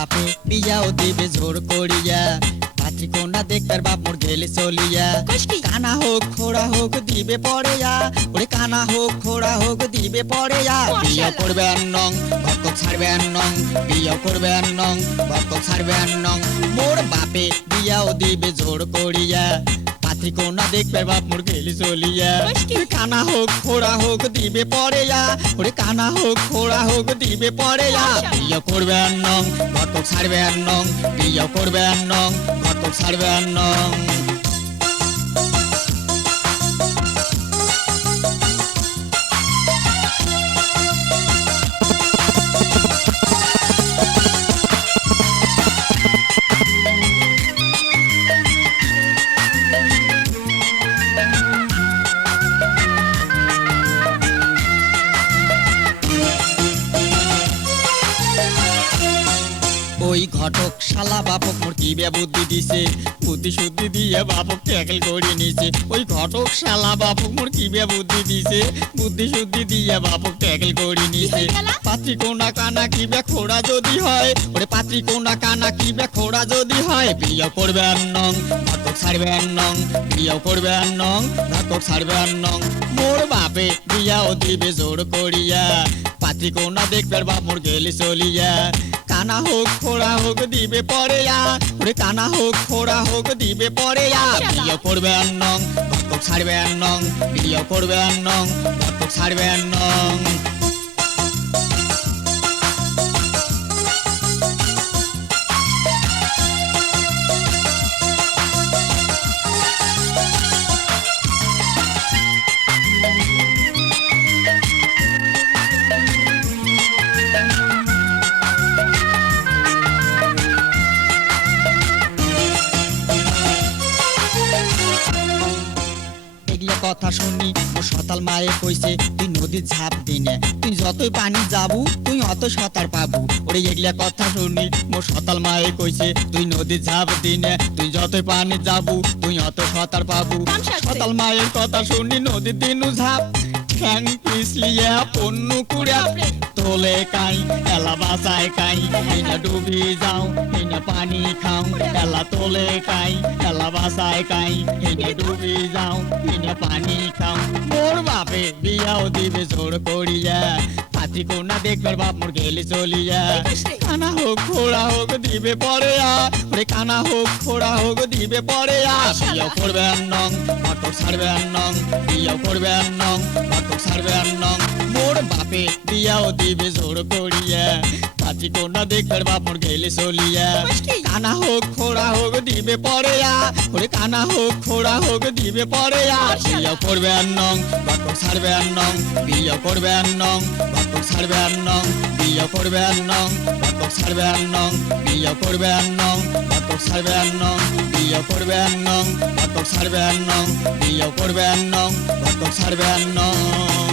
বাপে বিয়াও দিবে জোর করিয়া পাত্রী কন্যা দেখবার বাপ মোর গেলে চলিয়া কানা হোক খোড়া হোক দিবে পড়েয়া ওরে কানা হোক খোড়া হোক দিবে পড়েয়া বিয়া করবে নং ভক্ত ছাড়বে নং বিয়া করবে নং ভক্ত ছাড়বে নং মোর বাপে বিয়াও দিবে জোর করিয়া পাত্রী কন্যা দেখবে বাপ মোর গেলে চলিয়া কানা হোক খোড়া হোক দিবে পড়েয়া ওরে কানা হোক খোড়া হোক দিবে পড়েয়া বিয়া করবে নং ভক্ত ছাড়বে নং বিয়া করবে নং ভক্ত ছাড়বে নং ওই ঘটক শালা বাপক মোর কি বুদ্ধি দিছে বুদ্ধি শুদ্ধি দিয়ে বাপক ট্যাকেল করে নিছে ওই ঘটক শালা বাপক মোর কি বুদ্ধি দিছে বুদ্ধি শুদ্ধি দিয়ে বাপক ট্যাকেল করে নিছে পাত্রী কোনা কানা কি খোড়া যদি হয় ওরে পাত্রী কোনা কানা কি খোড়া যদি হয় বিয়া করবে নং ঘটক ছাড়বে নং বিয়া করবে নং ঘটক ছাড়বে নং মোর বাপে বিয়াও দিবে জোর করিয়া পাত্রী কোনা দেখবে বাপ মোর গেলে চলিয়া কানা হোক খোড়া হোক দিবে পড়েয়া ওরে কানা হোক খোড়া হোক দিবে পড়েয়া বিয়া করবে নং ঘটক ছাড়বে নং বিয়া করবে নং ঘটক ছাড়বে নং কথা শুনি ও সতাল মায়ে কইছে তুই নদীর ঝাঁপ দিনে তুই যতই পানি যাবু তুই অত সাঁতার পাবু ওরে এগুলা কথা শুনি মোর সতাল মায়ে কইছে তুই নদীর ঝাঁপ দিনে তুই যতই পানি যাবু তুই অত সাঁতার পাবু সতাল মায়ের কথা শুনি নদীর দিনু ঝাঁপ ঠ্যাং পিছলিয়া পন্নু কুড়া তোলে কাই এলা বাসায় কাই এইনা ডুবি যাও এইনা পানি খাও এলা তোলে কাই এলা বাসায় কাই এইনা ডুবি যাও এইনা পানি খাও মোর বাপে বিয়াও দিবে জোর করিয়া পাত্রী কন্যা দেখবার বাপ মোর গেলে চলিয়া কানা হোক খোড়া হোক দিবে পড়েয়া ওরে কানা হোক খোড়া হোক দিবে পড়েয়া বিয়া করবে নং ঘটক ছাড়বে নং বিয়া করবে নং ঘটক ছাড়বে নং মোর বাপে বিয়াও দিবে জোর করিয়া পাত্রী কন্যা দেখবার বাপ মোর গেলে চলিয়া কানা হোক খোড়া হোক দিবে পড়েয়া ওরে কানা হোক খোড়া হোক দিবে পড়েয়া বিয়া করবে নং ঘটক ছাড়বে নং বিয়া করবে নং ঘটক ছাড়বে নং বিয়া করবে নং ঘটক ছাড়বে নং বিয়া করবে নং ঘটক ছাড়বে নং বিয়া করবে নং ঘটক ছাড়বে নং বিয়া করবে নং ঘটক ছাড়বে নং